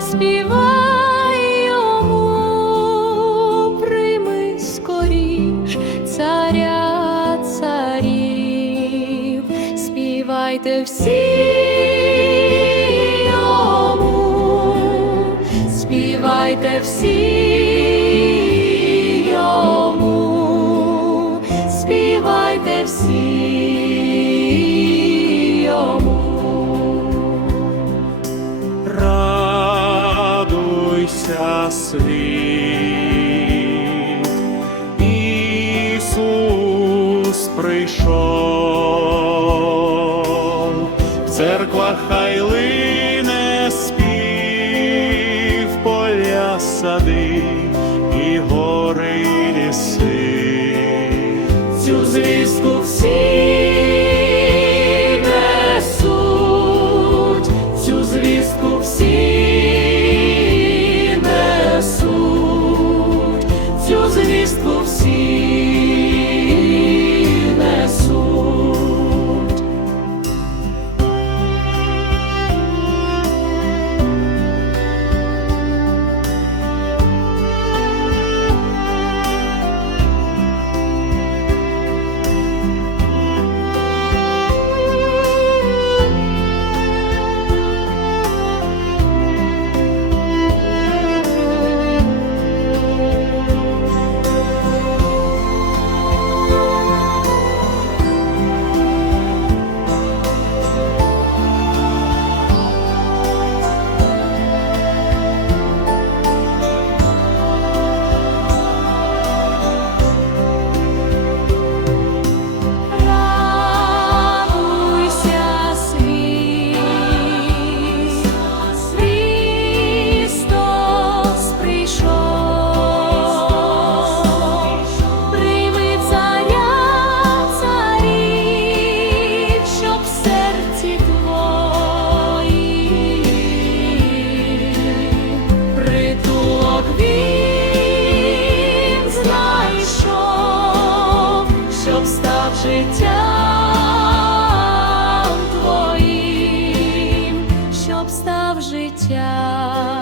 співай йому, прийми скоріш царя царів, співайте всі співайте всі йому, співайте всі спасся прийшов, в церквах хай спів, поля сади і гори цю звістку всі. Всі несуть, цю звістку всі. різдво всі. Став життям твоїм, щоб став життям.